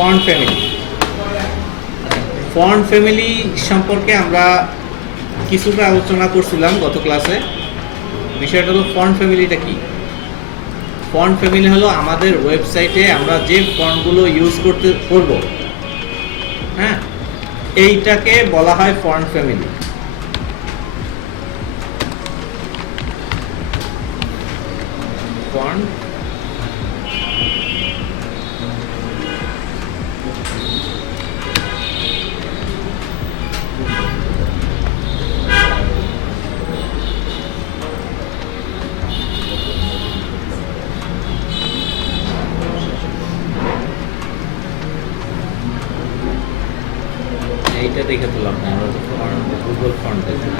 Font family. Font family সম্পর্কে আমরা কিছুটা আলোচনা করছিলাম গত ক্লাসে। বিষয়টা হলো ফন্ট ফ্যামিলিটা কি। ফন্ট ফ্যামিলি হলো আমাদের ওয়েবসাইটে আমরা যে ফন্টগুলো ইউজ করব, হ্যাঁ, এইটাকে বলা হয় ফন্ট ফ্যামিলি। ফন্ট এইটা দেখে তুলাম না, আমরা গুগল ফন্ট দেখি।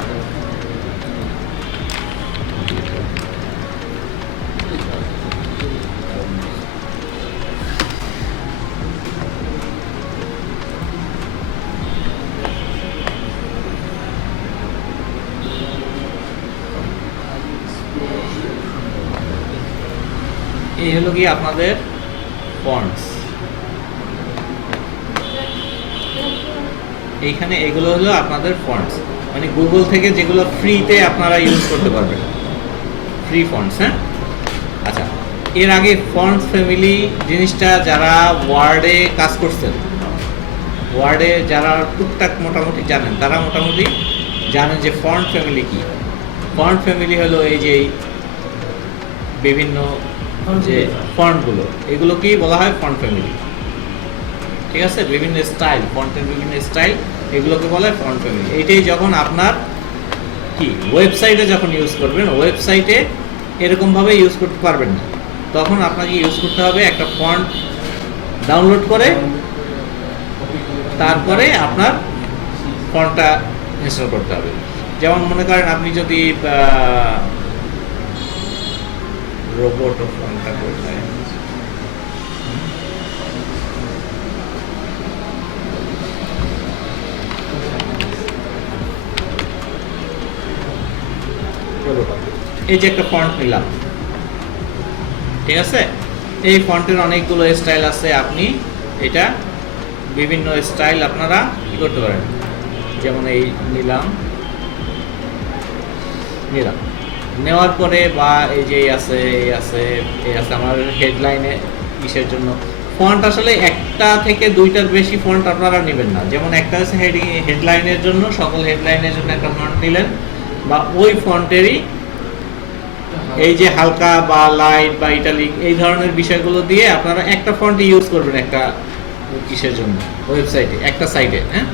এই হলো কি আপনাদের ফন্টস। এইখানে এগুলো হলো আপনাদের ফন্টস, মানে গুগল থেকে যেগুলো ফ্রিতে আপনারা ইউজ করতে পারবেন, ফ্রি ফন্টস। হ্যাঁ, আচ্ছা, এর আগে ফন্টস ফ্যামিলি জিনিসটা যারা ওয়ার্ডে কাজ করছেন, ওয়ার্ডে যারা টুকটাক মোটামুটি জানেন, তারা মোটামুটি জানেন যে ফন্ট ফ্যামিলি কি। ফন্ট ফ্যামিলি হলো এই যে বিভিন্ন যে ফন্টগুলো, এগুলোকেই বলা হয় ফন্ট ফ্যামিলি। ঠিক আছে, বিভিন্ন স্টাইল, ফন্টের বিভিন্ন স্টাইল, এগুলোকে বলা হয় ফন্ট ফ্যামিলি। এইটাই যখন আপনার কি ওয়েবসাইটে যখন ইউজ করবেন, ওয়েবসাইটে এরকমভাবে ইউজ করতে পারবেন না, তখন আপনাকে ইউজ করতে হবে একটা ফন্ট ডাউনলোড করে, তারপরে আপনার ফন্টটা ইনস্টল করতে হবে। যেমন মনে করেন আপনি যদি রোবট ফন্টটা কোথায়, এই যে একটা ফন্ট নিলাম, ঠিক আছে, এই ফন্টের অনেকগুলো স্টাইল আছে। আপনি এটা বিভিন্ন স্টাইল আপনারা কি করতে পারেন, যেমন এই নিলাম, নেওয়ার পরে বা এই যে এই আছে আমার হেডলাইনে কিসের জন্য ফন্ট, আসলে একটা থেকে দুইটার বেশি ফন্ট আপনারা নেবেন না। যেমন একটা আছে হেডলাইনের জন্য, সকল হেডলাইনের জন্য একটা ফন্ট নিলেন, বা ওই ফন্টেরই এই যে হালকা বা লাইট বা ইটালিক এই ধরনের বিষয়গুলো দিয়ে আপনারা একটা ফন্ট ইউজ করবেন একটা কিসের জন্য, ওয়েবসাইটে একটা সাইটে। হ্যাঁ,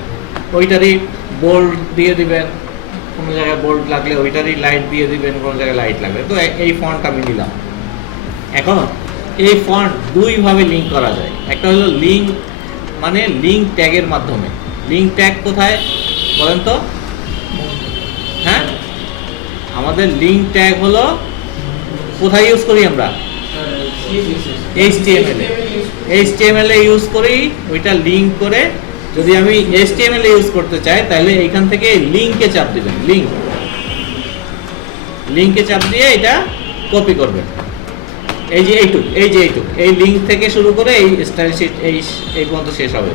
ওইটারই বোল্ড দিয়ে দিবেন, কোনো জায়গায় বোল্ড লাগলে ওইটারই লাইট দিয়ে দিবেন, কোনো জায়গায় লাইট লাগলে। তো এই ফন্ট আমি নিলাম। এখন এই ফন্ট দুইভাবে লিঙ্ক করা যায়। একটা হলো লিঙ্ক, মানে লিঙ্ক ট্যাগের মাধ্যমে। লিঙ্ক ট্যাগ কোথায় বলেন তো? হ্যাঁ, আমাদের লিঙ্ক ট্যাগ হলো কোথায় ইউজ করি আমরা? HTML এ ইউজ করি। ওইটা লিঙ্ক করে যদি আমি HTML এ ইউজ করতে চাই, তাহলে এইখান থেকে লিঙ্কে চাপ দিবেন, লিঙ্কে চাপ দিয়ে এটা কপি করবেন। এই যে এইটুক এই লিঙ্ক থেকে শুরু করে এই স্টাইল শিট এই পর্যন্ত শেষ হবে।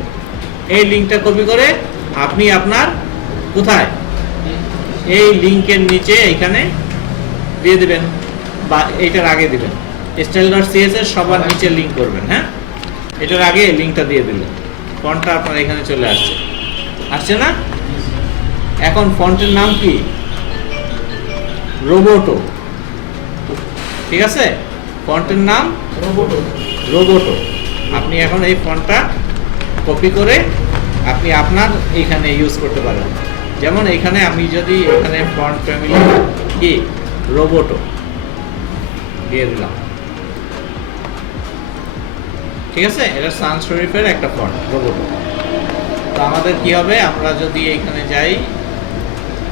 এই লিঙ্কটা কপি করে আপনি আপনার কোথায়, এই লিঙ্কের নিচে এখানে দিয়ে দিবেন, বা এইটার আগে দিবেন। style.css সবার নিচে লিঙ্ক করবেন। হ্যাঁ, এটার আগে লিঙ্কটা দিয়ে দিলেন, ফন্টটা আপনার এখানে চলে আসছে না? এখন ফন্টের নাম কি? রোবোটো। ঠিক আছে, ফন্টের নাম রোবোটো। আপনি এখন এই ফন্টটা কপি করে আপনি আপনার এইখানে ইউজ করতে পারেন। যেমন এইখানে আমি যদি এখানে ফন্ট ফ্যামিলি কি রোবোটো দিয়ে দিলাম, ঠিক আছে, এটা সান শরীফের একটা ফন্ট রোবোটো। তো আমাদের কি হবে, আমরা যদি এইখানে যাই,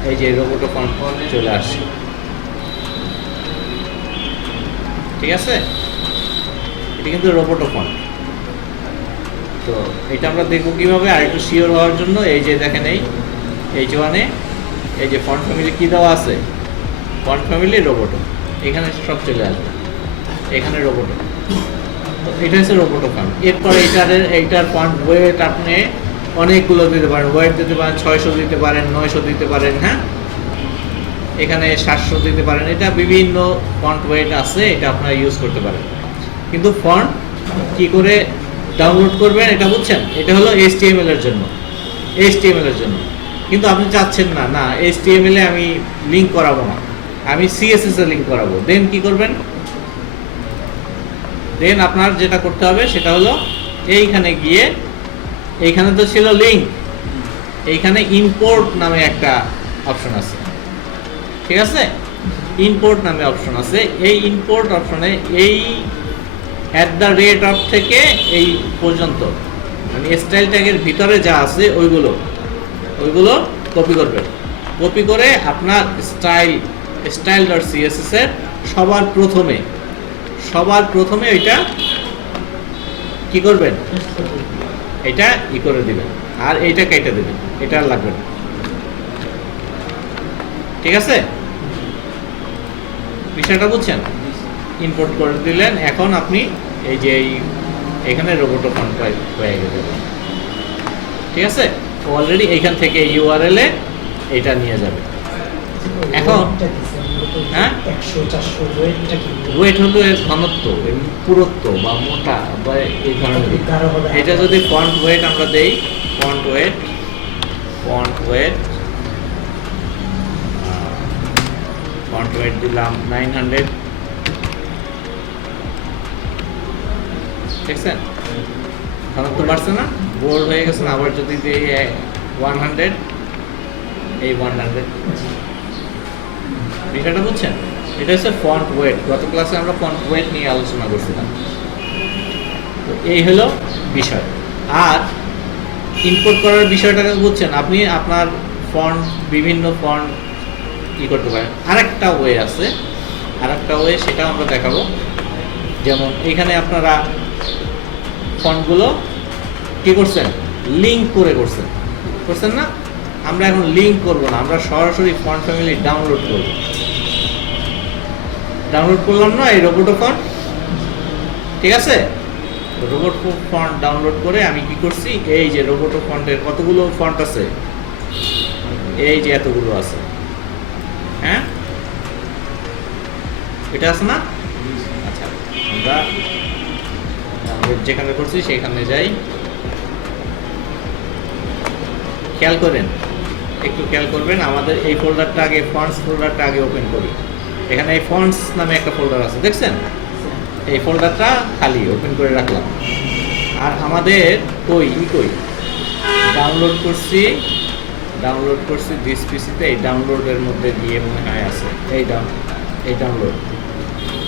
এই যে রোবোটো ফন্ট চলে আসছে, ঠিক আছে, এটা কিন্তু রোবোটো ফন্ট। তো এটা আমরা দেখবো কিভাবে, আর একটু শিওর হওয়ার জন্য এই যে দেখেন এই জোয়ানে এই যে ফন্ট ফ্যামিলি কি দেওয়া আছে, ফন্ট ফ্যামিলি রোবোটো, এখানে সব চলে আসবে, এখানে রোবোটো। তো এটা হচ্ছে রোবোটো ফন্ট। এরপর এইটার ফন্ট ওয়েট আপনি অনেকগুলো দিতে পারেন, ওয়েট দিতে পারেন 600 দিতে পারেন, 900 দিতে পারেন, হ্যাঁ, এখানে 700 দিতে পারেন। এটা বিভিন্ন ফন্ট ওয়েট আছে, এটা আপনারা ইউজ করতে পারেন। কিন্তু ফন্ট কি করে ডাউনলোড করবেন এটা বুঝছেন? এটা হলো HTML এর জন্য, HTML এর জন্য। কিন্তু আপনি চাচ্ছেন না, না HTML এ আমি লিংক করাবো না, আমি CSS এ লিংক করাবো। দেন কি করবেন? দেন আপনার যেটা করতে হবে সেটা হলো এইখানে গিয়ে, এইখানে তো ছিল লিংক, এইখানে ইম্পোর্ট নামে একটা অপশন আছে, ঠিক আছে? ইম্পোর্ট নামে অপশন আছে। এই ইম্পোর্ট অপশনে এই @ থেকে এই পর্যন্ত মানে স্টাইল ট্যাগের ভিতরে যা আছে ওইগুলো কপি করবেন। কপি করে আপনার style.css এর সবার প্রথমে ওইটা কি করবেন? এটা করে দিবেন, আর এইটা কেটে দিবেন, এটা আর লাগবে না, ঠিক আছে? বিষয়টা বুঝছেন? ইম্পোর্ট করে দিলেন, এখন আপনি এই যে এখানে রোবোটো ফন্ট হয়ে গেছে, ঠিক আছে? অলরেডি এইখান থেকে URL এ এটা নিয়ে যাবে। এখন হ্যাঁ, 100-400 ওয়েটটা কি? ওয়েট হলো এর ঘনত্ব, এর পুরুত্ব বা মোটা বা এই ধরনের। এটা যদি ফন্ট ওয়েট আমরা দেই, ফন্ট ওয়েট দিলাম 900, দেখছেন ঘনত্ব বাড়ছে না? বোল্ড হয়ে গেছে না? আবার যদি দিই 100, এই 100, বিষয়টা বুঝছেন? এটা হচ্ছে ফন্ট ওয়েট। গত ক্লাসে আমরা ফন্ট ওয়েট নিয়ে আলোচনা করছিলাম। তো এই হলো বিষয়। আর ইম্পোর্ট করার বিষয়টাকে বুঝছেন? আপনি আপনার ফন্ট, বিভিন্ন ফন্ট কি করতে পারেন। আরেকটা ওয়ে আছে, সেটা আমরা দেখাবো। যেমন এইখানে আপনারা ফন্টগুলো কি করছেন? লিংক করছেন না? আমরা এখন লিংক করব না, আমরা সরাসরি ফন্ট ফ্যামিলি ডাউনলোড করব। ডাউনলোড করলাম না এই রোবোটো ফন্ট, ঠিক আছে? রোবোটো ফন্ট ডাউনলোড করে আমি কি করছি, এই যে রোবোটো ফন্টের কতগুলো ফন্ট আছে, এই যে এতগুলো আছে, হ্যাঁ, এটা আছে না? আচ্ছা, আমরা যেখানে করছি সেখানে যাই। একটু খেয়াল করবেন, আমাদের এই ফোল্ডারটা আগে, ফন্টস ফোল্ডারটা আগে ওপেন করি। এখানে এই ফন্টস নামে একটা ফোল্ডার আছে, দেখছেন? এই ফোল্ডারটা খালি ওপেন করে রাখলাম। আর আমাদের ডাউনলোড করছি দিস পিসিতে, এই ডাউনলোডের মধ্যে গিয়ে মনে হয় আছে এই ডাউনলোড,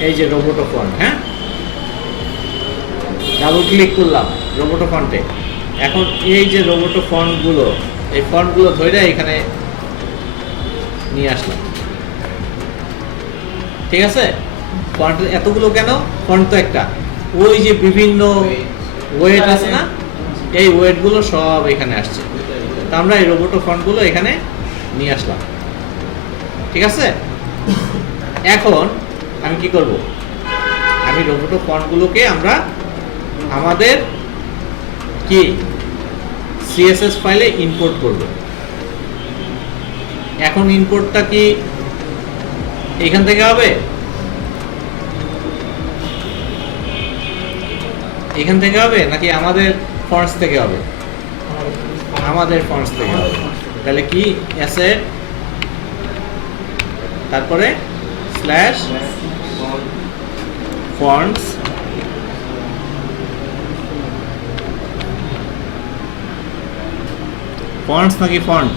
এই যে রোবোটো ফন্ট, হ্যাঁ, ডাবল ক্লিক করলাম রোবোটো ফন্টে। এখন এই যে রোবোটো ফন্টগুলো, এই ফন্টগুলো ধরে এখানে নিয়ে আসলাম, ঠিক আছে? ফন্ট এতগুলো কেন? ফন্ট তো একটা, ওই যে বিভিন্ন ওয়েট আছে না, এই ওয়েটগুলো সব এখানে আসছে। তা আমরা এই রোবোটো ফন্টগুলো এখানে নিয়ে আসলাম, ঠিক আছে? এখন আমি কি করব? আমি রোবোটো ফন্টগুলোকে আমরা আমাদের কি CSS ফাইলে ইম্পোর্ট করব। এখন ইম্পোর্টটা কি এখান থেকে হবে? এখান থেকে হবে নাকি আমাদের ফন্টস থেকে হবে? আমাদের ফন্টস থেকে হবে। তাহলে কি অ্যাসেট, তারপরে স্ল্যাশ ফন্টস, ফন্টস নাকি ফন্ট?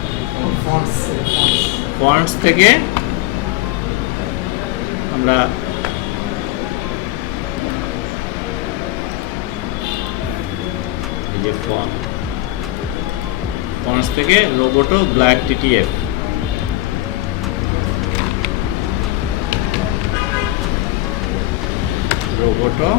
ফন্টস থেকে আমরা এই যে ফন্টস থেকে Roboto black TTF, Roboto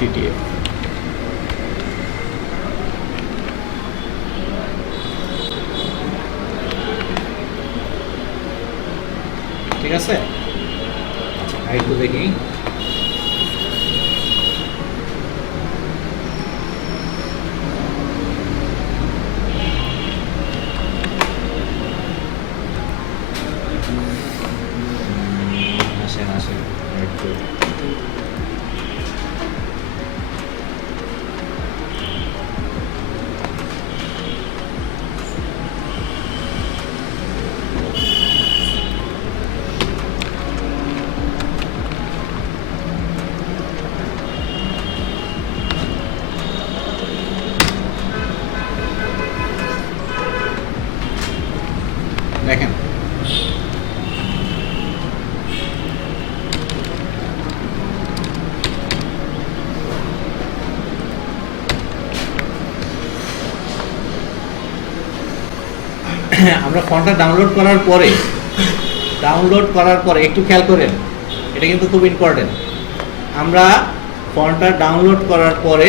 .ttf। ঠিক আছে? আচ্ছা আরেকটু দেখি। আসেন আসেন একটু। দেখেন আমরা ফন্টটা ডাউনলোড করার পরে একটু খেয়াল করেন, এটা কিন্তু খুব ইম্পর্টেন্ট। আমরা ফন্টটা ডাউনলোড করার পরে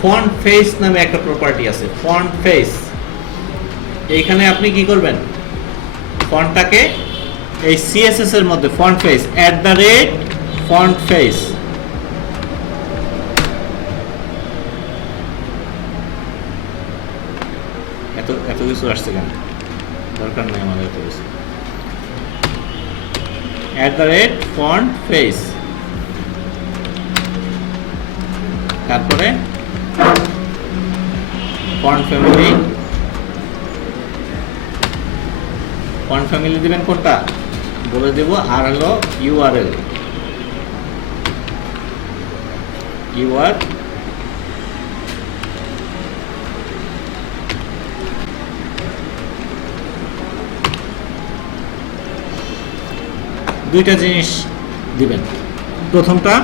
ফন্ট ফেস নামে একটা প্রপার্টি আছে, ফন্ট ফেস। এইখানে আপনি কি করবেন, ফন্টটাকে এই সিএসএস এর মধ্যে ফন্ট ফেস @ফন্ট ফেস এত কিছু আসছে কেন, দরকার নেই আমাদের এত কিছু। @ফন্ট ফেস, তারপরে ফন্ট ফ্যামিলি দিবেন কোনটা বলে দেব, আর হলো ইউআরএল দুইটা জিনিস দিবেন। প্রথমটা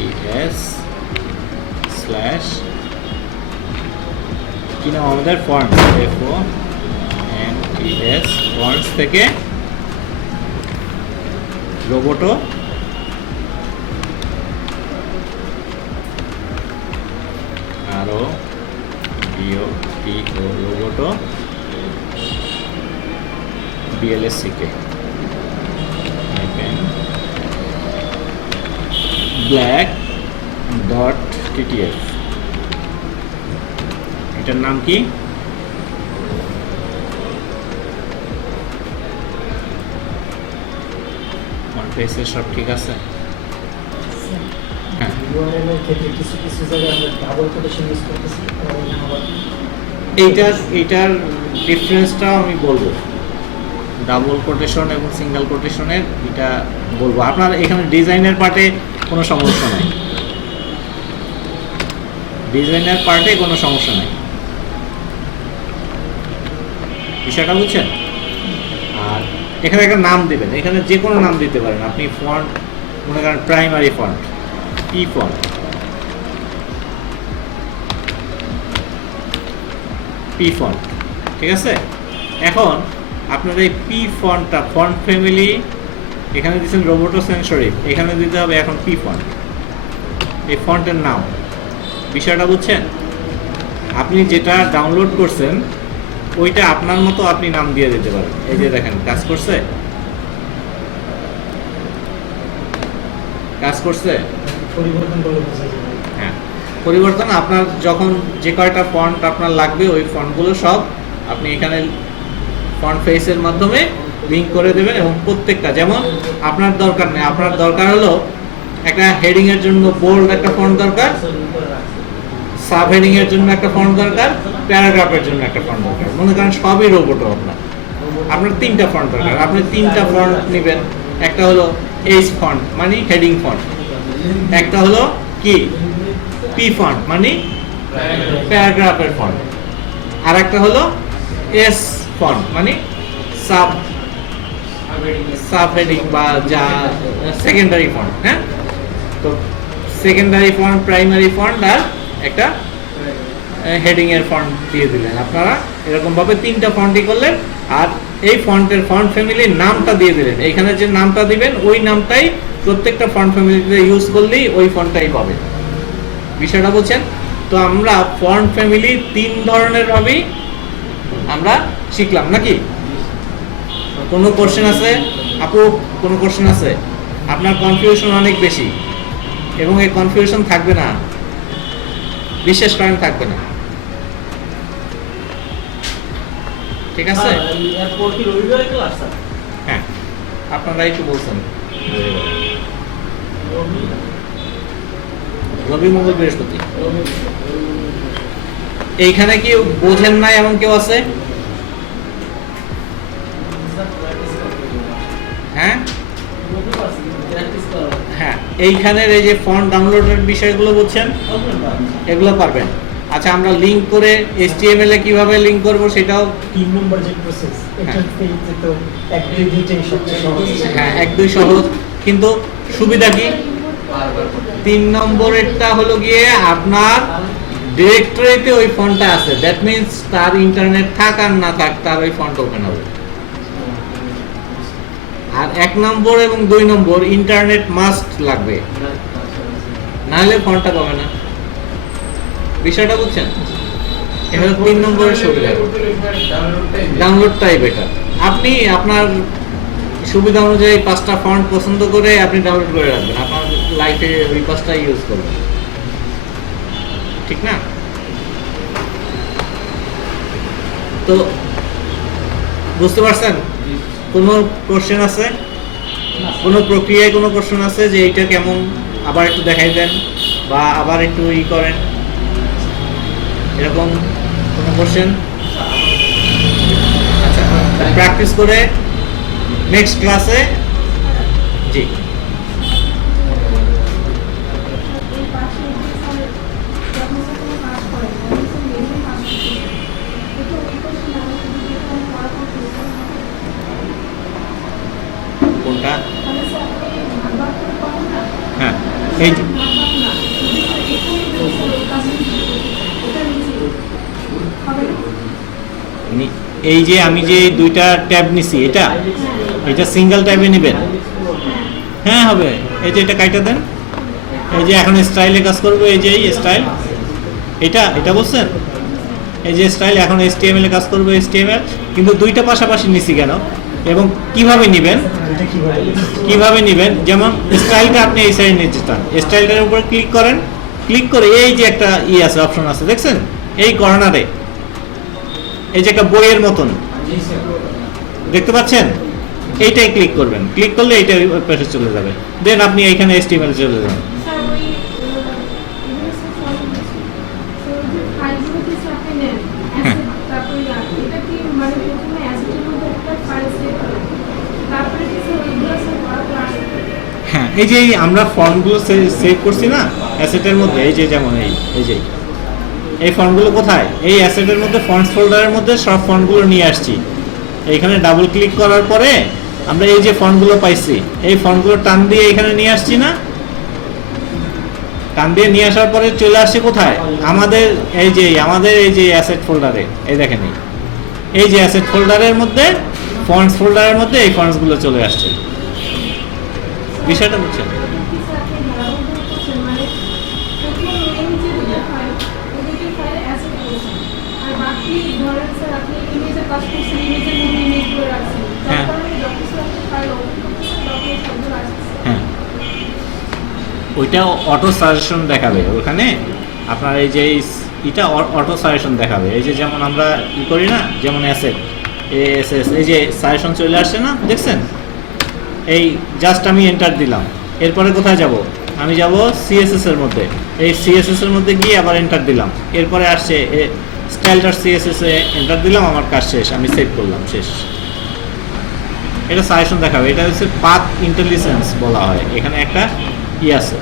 ETS/ কি নাম আমাদের, ফন্টস, FONTS ফন্টস থেকে রোবোটো আরো BOTO রোবোটো BLSCK black.ttf। এটার নাম কি, ফন্ট ফেসের সব ঠিক আছে? হ্যাঁ, ইউআরএল এর ক্ষেত্রে কিছু কিছু জায়গায় আমরা ডাবল কোটেশন ইউজ করতেছি, এইটার ডিফারেন্সটাও আমি বলবো, ডাবল কোটেশন এবং সিঙ্গেল কোটেশনের এটা বলবো। আপনার এখানে ডিজাইনের পার্টে কোনো সমস্যা নাই, বিষয়টা বুঝছেন? আর এখানে একটা নাম দিবেন, এখানে যে কোনো নাম দিতে পারেন আপনি। ফন্ট মনে করেন প্রাইমারি ফন্ট, পি ফন্ট, ঠিক আছে? এখন আপনার এই পি ফন্টটা, ফন্ট ফ্যামিলি এখানে দিচ্ছেন রোবোটো সেন্সরি, এখানে দিতে হবে এখন পি ফন্ট, এই ফন্টের নাম। বিষয়টা বুঝছেন? আপনি যেটা ডাউনলোড করছেন ওইটা আপনার মতো আপনি নাম দিয়ে দিতে পারেন। এই যে দেখেন কাজ করছে, পরিবর্তন করলে বোঝা যাবে। হ্যাঁ, পরিবর্তন আপনার যখন যে কয়টা ফন্ট আপনার লাগবে ওই ফন্টগুলো সব আপনি এখানে ফন্ট ফেসের মাধ্যমে লিঙ্ক করে দেবেন। এবং প্রত্যেকটা, যেমন আপনার দরকার নেই, আপনার দরকার হলো একটা হেডিং এর জন্য বোল্ড একটা ফন্ট দরকার, সাব হেডিং এর জন্য একটা ফন্ট দরকার, প্যারাগ্রাফের জন্য একটা ফন্ট দরকার। মনে করেন সবই রোবোটো, আপনার তিনটা ফন্ট দরকার, আপনি তিনটা ফন্ট নেবেন। একটা হলো এইচ ফন্ট মানে হেডিং ফন্ট, একটা হলো কি পি ফন্ট মানে প্যারাগ্রাফের ফন্ট, আর একটা হলো এস ফন্ট মানে সাব হেডিং বা যা সেকেন্ডারি ফন্ট। হ্যাঁ, তো সেকেন্ডারি ফন্ট, প্রাইমারি ফন্ট আর একটা হেডিং এর ফন্ট দিয়ে দিলেন। আপনারা এরকম ভাবে তিনটা ফন্টই করলেন, আর এই ফন্টের ফন্ট ফ্যামিলির নামটা দিয়ে দিলেন। এইখানে যে নামটা দিবেন ওই নামটাই প্রত্যেকটা ফন্ট ফ্যামিলিতে ইউজ করলেই ওই ফন্টটাই পাবে। বিষয়টা বুঝছেন? তো আমরা ফন্ট ফ্যামিলি 3 ধরনের ভাবেই আমরা শিখলাম নাকি? কোনো কোশ্চেন আছে আপু? কোনো কোশ্চেন আছে? আপনার কনফিউশন অনেক বেশি এবং এই কনফিউশন থাকবে না, বিশেষ কারণ থাকবে না, ঠিক আছে? এরপর কি রবিবারে ক্লাস আছে? হ্যাঁ, আপনারা একটু বলছেন রবি মঙ্গল বৃহস্পতি। এইখানে কি বোঝেন না এমন কেউ আছে? হ্যাঁ হ্যাঁ, এইখানের এই যে ফন্ট ডাউনলোডের বিষয়গুলো বুঝছেন, এগুলো পারবেন। আচ্ছা, আমরা লিংক করে HTML এ কিভাবে লিংক করব সেটাও 3 নম্বর যে প্রসেস, এটাতে তো 1 2 3 সবচেয়ে সহজ। হ্যাঁ 1 2 সহজ, কিন্তু সুবিধা কি? 3 নম্বরেরটা হলো গিয়ে আপনার ডিরেক্টরিতে ওই ফন্টটা আছে, দ্যাট মিন্স তার ইন্টারনেট থাক আর না থাক তার ওই ফন্ট ওপেন হবে। আর 1 নম্বর এবং 2 নম্বর ইন্টারনেট মাস্ট লাগবে, নাহলে ফন্টটা পাবে না। বিষয়টা বুঝছেন? এখানে 3 নম্বরের সুবিধা, ডাউনলোডটাই বেটার। আপনি আপনার সুবিধা অনুযায়ী 5টা ফন্ট পছন্দ করে আপনি ডাউনলোড করে রাখবেন, আপনার লাইফে ওই 5টা ইউজ করবেন, ঠিক না? তো বুঝতে পারছেন? কোনো কোশ্চেন আছে? কোনো প্রক্রিয়ায় কোনো কোশ্চেন আছে যে এইটা কেমন, আবার একটু দেখাই দেন বা আবার একটু ই করেন, এরকম কোনো কোশ্চেন? আচ্ছা, প্র্যাকটিস করে নেক্সট ক্লাসে। জি, কোনটা? হ্যাঁ, এই যে এই যে আমি যে 2টা ট্যাব নিছি, এটা সিঙ্গেল ট্যাবে নেবেন। হ্যাঁ হবে, এই যে এটা কাইটা দেন, এই যে এখন স্টাইলে কাজ করবো, এই যে এই স্টাইল, এটা বলছেন, এই যে স্টাইল এখন HTML এ কাজ করবো, HTML, কিন্তু 2টা পাশাপাশি নিছি কেন এবং কিভাবে নেবেন? যেমন স্টাইলটা আপনি এই সাইডে নিতে চান, স্টাইলটার উপর ক্লিক করেন, ক্লিক করে এই যে একটা আছে, অপশন আছে দেখছেন এই কর্নারে, এই যে একটা বইয়ের মতন দেখতে পাচ্ছেন, এইটাই ক্লিক করবেন, ক্লিক করলে এইটা ওই পাশে চলে যাবে, দেন আপনি এইখানে HTML চলে যাবেন। হ্যাঁ, এই যে আমরা ফন্টগুলো সেভ করছি না অ্যাসেটের মধ্যে, এই যে যেমন এই যে এই ফন্টগুলো কোথায়, এই অ্যাসেটের মধ্যে ফন্টস ফোল্ডারের মধ্যে সব ফন্টগুলো নিয়ে আসছি। এইখানে ডাবল ক্লিক করার পরে আমরা এই যে ফন্টগুলো পাইছি, এই ফন্টগুলো টান দিয়ে এখানে নিয়ে আসছি না, টান দিয়ে নিয়ে আসার পরে চলে আসছে কোথায়, আমাদের এই যে অ্যাসেট ফোল্ডারে, এই দেখেন এই যে অ্যাসেট ফোল্ডারের মধ্যে, ফন্টস ফোল্ডারের মধ্যে এই ফন্টসগুলো চলে আসছে। বিষয়টা বুঝছেন? হ্যাঁ হ্যাঁ, ওইটা অটো সাজেশন দেখাবে ওখানে আপনার, এই যে এটা অটো সাজেশন দেখাবে, এই যে যেমন আমরা ই করি না, যেমন অ্যাসেট ASS, এই যে সাজেশন চলে আসছে না দেখছেন, এই জাস্ট আমি এন্টার দিলাম, এরপরে কোথায় যাব, আমি যাব CSS এর মধ্যে, এই CSS এর মধ্যে গিয়ে আবার এন্টার দিলাম, এরপরে আসছে স্টাইলটার CSS এ এন্টার দিলাম, আমার কাজ শেষ, আমি সেভ করলাম, শেষ। এটা সাজেশন দেখাবে, এটা হচ্ছে পাথ ইন্টেলিজেন্স বলা হয়, এখানে একটা আছে।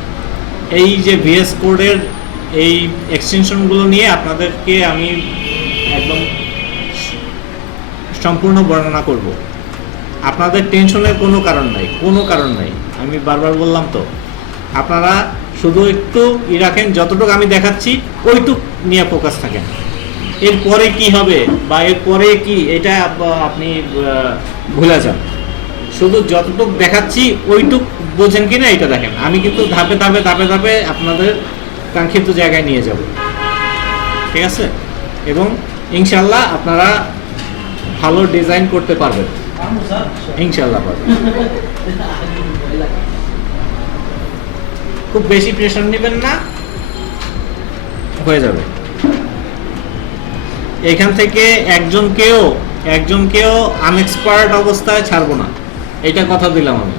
এই যে VS কোডের এই এক্সটেনশনগুলো নিয়ে আপনাদেরকে আমি একদম সম্পূর্ণ বর্ণনা করব, আপনাদের টেনশনের কোনো কারণ নাই, আমি বারবার বললাম তো, আপনারা শুধু একটু রাখেন, যতটুকু আমি দেখাচ্ছি ওইটুক নিয়ে ফোকাস থাকেন, এরপরে কি হবে বা এরপরে কি এটা আপনি ভুলে যান, শুধু যতটুকু দেখাচ্ছি ওইটুক বোঝেন কিনা এটা দেখেন, আমি কিন্তু ধাপে ধাপে আপনাদের কাঙ্ক্ষিত জায়গায় নিয়ে যাব। ঠিক আছে, এবং ইনশাল্লাহ আপনারা ভালো ডিজাইন করতে পারবেন, ইনশাল্লাহ পারবেন। খুব বেশি প্রেশার নেবেন না, হয়ে যাবে। এখান থেকে একজনকেও আনএক্সপার্ট অবস্থায় ছাড়বো না, এটা কথা দিলাম আমি।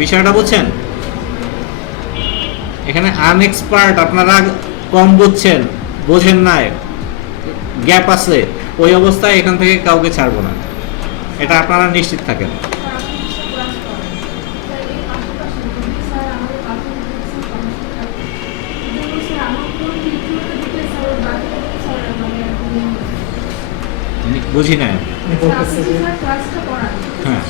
বিষয়টা বুঝছেন? এখানে আনএক্সপার্ট, আপনারা কম বুঝছেন, বোঝেন না, গ্যাপ আছে, ওই অবস্থায় এখান থেকে কাউকে ছাড়বো না, এটা আপনারা নিশ্চিত থাকেন। বুঝি না। হ্যাঁ,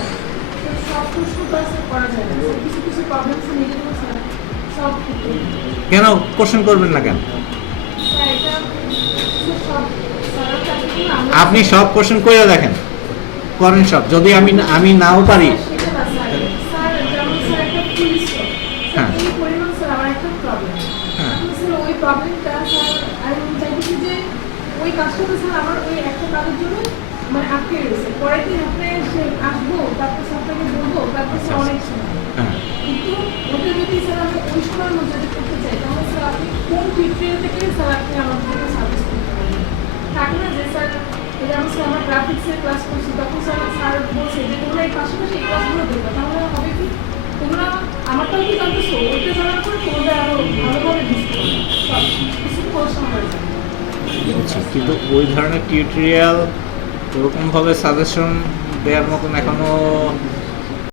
কেন কোশ্চেন করবেন না কেন? আপনি সব কোশ্চেন করে দেখেন, করেন সব। যদি আমি নাও পারি, হ্যাঁ হ্যাঁ ওই কাজটা স্যার আমার ওই একটা কাজের জন্য মানে আটকে রয়েছে, পরের দিন আপনি আসবো, তারপর আপনাকে বলবো, তারপর স্যার অনেক সময়। হ্যাঁ, কিন্তু ওটা যদি স্যার আমি ওই সময়ের মধ্যে যদি করতে চাই, তাহলে স্যার আপনি কোন টিউটোরিয়াল থেকে স্যার আপনি আমাদেরকে সাজেস্ট করতে পারেন? থাকে না যে স্যার এই যেমন স্যার আমার গ্রাফিক্সের ক্লাস করছি, তখন স্যার বলছে যে তোমরা এই পাশাপাশি এই ক্লাসগুলো দেখবে, তাহলে হবে কি তোমরা আমারটাও কি জানতেছো, ওইটা জানার পরে তোমাদের আরো ভালোভাবে বুঝতে পারবে, সব কিছু পড়াশোনা হয়ে যাবে। আচ্ছা, কিন্তু ওই ধরনের টিউটোরিয়াল ওরকমভাবে সাজেশন দেওয়ার মতন এখনো